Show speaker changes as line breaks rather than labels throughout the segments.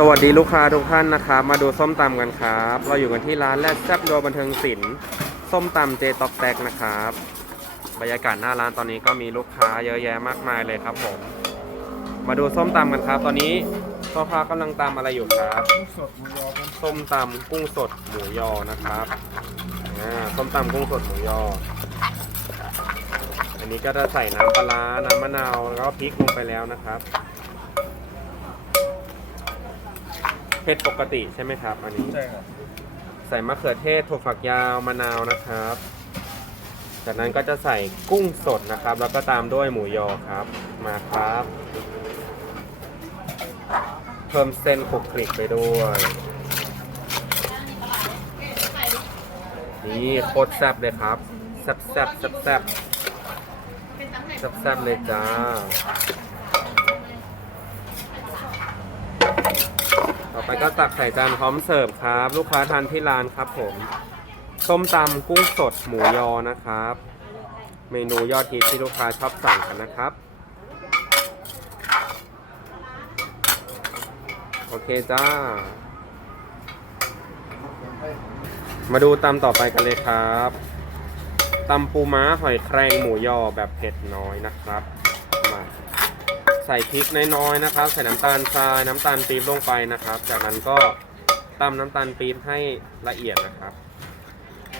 สวัสดีลูกค้าทุกท่านนะครับ มาดูส้มตำกันครับ เราอยู่กันที่ร้านแรดแซ่บโดบันเทิงศิลป์ส้มตำเจตอกแตกนะครับ บรรยากาศหน้าร้านตอนนี้ก็มีลูกค้าเยอะแยะมากมายเลยครับผม มาดูส้มตำกันครับ ตอนนี้พ่อค้ากำลังตำอะไรอยู่ครับ
กุ้งสดหมูยอ
ส้มตำกุ้งสดหมูยอนะครับอ่าส้มตำกุ้งสดหมูยอ อันนี้ก็จะใส่น้ำปลาร้าน้ำมะนาวแล้วก็พริกลงไปแล้วนะครับ เผ็ดปกติใช่ไหมครับ อันนี้
ใช่ครับ
ใส่มะเขือเทศถั่วฝักยาวมะนาวนะครับ จากนั้นก็จะใส่กุ้งสดนะครับ แล้วก็ตามด้วยหมูยอครับ มาครับ เพิ่มเส้นคลุกคลิกไปด้วย นี่โคตรแซ่บเลยครับ แซ่บแซ่บแซ่บแซ่บแซ่บแซ่บเลยจ้า ต่อ ไปก็ตักใส่จานพร้อมเสิร์ฟครับ ลูกค้าทานที่ร้านครับผมส้มตำกุ้งสดหมูยอนะครับ เมนูยอดฮิตที่ลูกค้าชอบสั่งกันนะครับ โอเคจ้า มาดูตำต่อไปกันเลยครับตำปูม้าหอยแครงหมูยอแบบเผ็ดน้อยนะครับมา ใส่พริกน้อยๆนะครับ ใส่น้ำตาลทรายน้ำตาลปี๊บลงไปนะครับ จากนั้นก็ตำน้ำตาลปี๊บให้ละเอียดนะครับ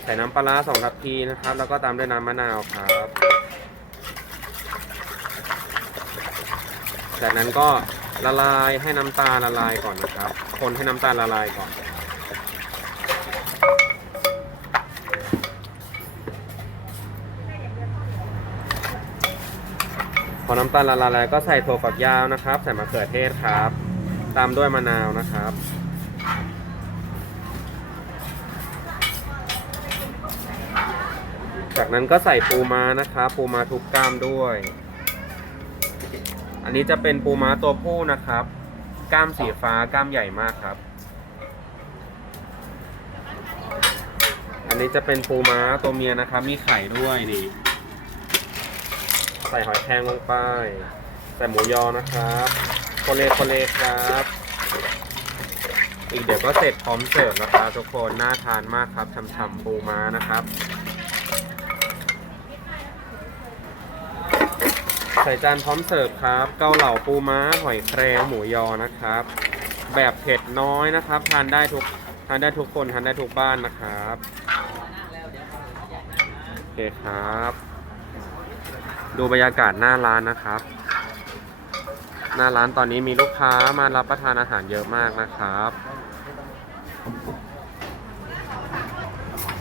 ใส่น้ำปลาร้าสองทัพพีนะครับ แล้วก็ตามด้วยน้ำมะนาวครับ จากนั้นก็ละลายให้น้ำตาลละลายก่อนนะครับ คนให้น้ำตาลละลายก่อน น้ำตาลละลายแล้วก็ใส่ถั่วฝักยาวนะครับ ใส่มะเขือเทศครับ ตามด้วยมะนาวนะครับ จากนั้นก็ใส่ปูม้านะครับ ปูม้าทุกกล้ามด้วย อันนี้จะเป็นปูม้าตัวผู้นะครับ กล้ามสีฟ้ากล้ามใหญ่มากครับ อันนี้จะเป็นปูม้าตัวเมียนะครับ มีไข่ด้วยนี่ ใส่หอยแครงลงไป ใส่หมูยอนะครับโคเลโคเลครับ อีกเดี๋ยวก็เสร็จพร้อมเสิร์ฟนะครับทุกคนน่าทานมากครับฉ่ำๆปูม้านะครับ ใส่จานพร้อมเสิร์ฟครับ เกาเหลาปูม้าหอยแครงหมูยอนะครับ แบบเผ็ดน้อยนะครับ ทานได้ทุกทานได้ทุกคนทานได้ทุกบ้านนะครับโอเคครับ ดูบรรยากาศหน้าร้านนะครับ หน้าร้านตอนนี้มีลูกค้ามารับประทานอาหารเยอะมากนะครับ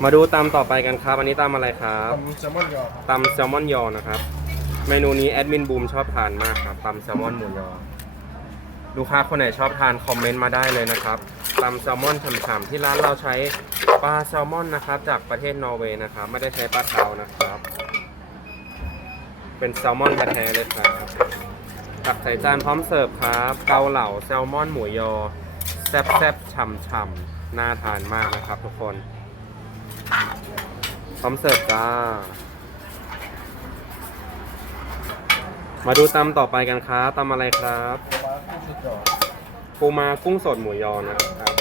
มาดูตำต่อไปกันครับ อันนี้ตำอะไรครับ
ทำแซลมอนยอครับ
ตำแซลมอนยอนะครับ เมนูนี้แอดมินบูมชอบทานมากครับตำแซลมอนหมูยอ ลูกค้าคนไหนชอบทานคอมเมนต์มาได้เลยนะครับตำแซลมอนฉ่ำๆที่ร้านเราใช้ปลาแซลมอนนะครับ จากประเทศนอร์เวย์นะครับ ไม่ได้ใช้ปลาเทานะครับ เป็นแซลมอนแท้เลยครับตักใส่จานพร้อมเสิร์ฟครับ เกาเหลาแซลมอนหมูยอ แซ่บๆฉ่ำๆน่าทานมากนะครับทุกคน พร้อมเสิร์ฟจ้า มาดูตำต่อไปกันครับตำอะไรครับ
ปูมากุ้งสดยอ
ปูมากุ้งสดหมูยอนะครับ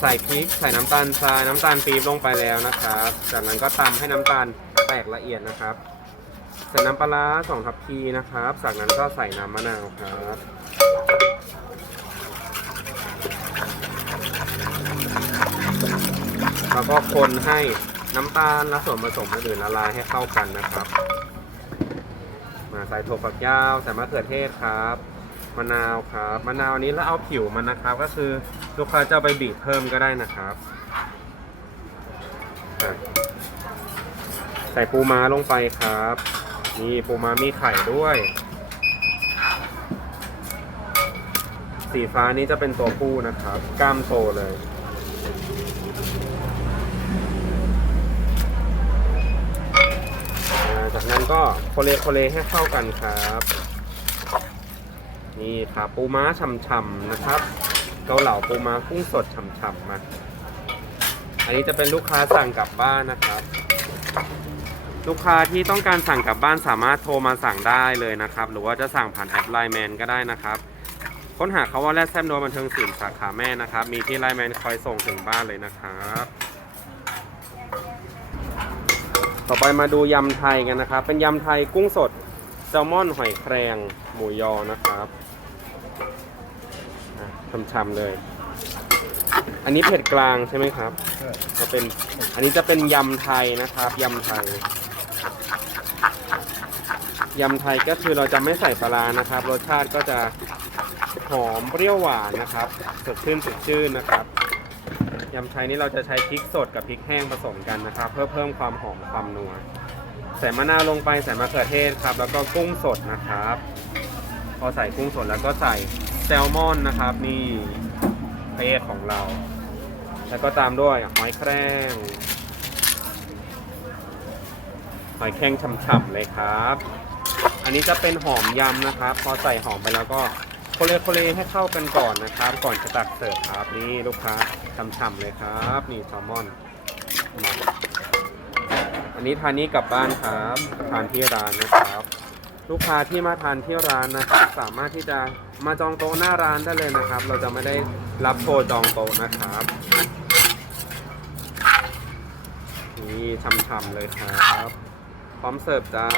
ใส่พริก ใส่น้ำตาลทรายน้ำตาลปี๊บลงไปแล้วนะครับ จากนั้นก็ตำให้น้ำตาล ตกละเอียดนะครับใส่น้ำปลาสองทัพพีนะครับ จากนั้นก็ใส่น้ำมะนาวครับแล้วก็คนให้น้ำตาลและส่วนผสมอื่นๆละลายให้เข้ากันนะครับ มาใส่ถั่วฝักยาวใส่มะเขือเทศครับมะนาวครับมะนาวนี้แล้วเอาผิวมันนะครับ ก็คือลูกค้าจะไปบีบเพิ่มก็ได้นะครับ ใส่ปูม้าลงไปครับ นี่ปูม้ามีไข่ด้วย สีฟ้านี้จะเป็นตัวผู้นะครับ กล้ามโตเลย จากนั้นก็โคเลโคเลให้เข้ากันครับ นี่ครับปูม้าฉ่ำๆนะครับ เกาเหลาปูม้ากุ้งสดฉ่ำๆมาอันนี้จะเป็นลูกค้าสั่งกลับบ้านนะครับ ลูกค้าที่ต้องการสั่งกลับบ้านสามารถโทรมาสั่งได้เลยนะครับ หรือว่าจะสั่งผ่านแอปไลน์แมนก็ได้นะครับ ค้นหาคาว่าแรดแซมโดบันเทิงศิลป์สาขาแม่นะครับ มีที่ไลน์แมนคอยส่งถึงบ้านเลยนะครับ ต่อไปมาดูยำไทยกันนะครับ เป็นยำไทยกุ้งสดแซลมอนหอยแครง หมูยอนะครับอะช่ำๆเลย อันนี้เผ็ดกลางใช่ไหมครับ
ใช่
จะเป็น อันนี้จะเป็นยำไทยนะครับ ยำไทย ยำไทยก็คือเราจะไม่ใส่ปลาร้านะครับ รสชาติก็จะหอมเปรี้ยวหวานนะครับ สดชื่นสดชื่นนะครับยำไทยนี้เราจะใช้พริกสดกับพริกแห้งผสมกันนะครับ เพื่อเพิ่มความหอมความนัวใส่มะนาวลงไปใส่มะเขือเทศครับ แล้วก็กุ้งสดนะครับ พอใส่กุ้งสดแล้วก็ใส่แซลมอนนะครับ นี่พระเอกของเรา แล้วก็ตามด้วยหอยแครงหอยแครงฉ่ำๆเลยครับ นนี้จะเป็นหอมยำนะครับ พอใส่หอมไปแล้วก็โคเลโคเลให้เข้ากันก่อนนะครับ ก่อนจะตักเสิร์ฟครับนี่ลูกค้าฉ่ำๆเลยครับ นี่แซลมอนมาอันนี้ทานนี้กลับบ้านครับทานที่ร้านนะครับ ลูกค้าที่มาทานที่ร้านนะครับสามารถที่จะมาจองโต๊ะหน้าร้านได้เลยนะครับ เราจะไม่ได้รับโทรจองโต๊ะนะครับนี่ช่ำๆเลยครับ พร้อมเสิร์ฟจ้า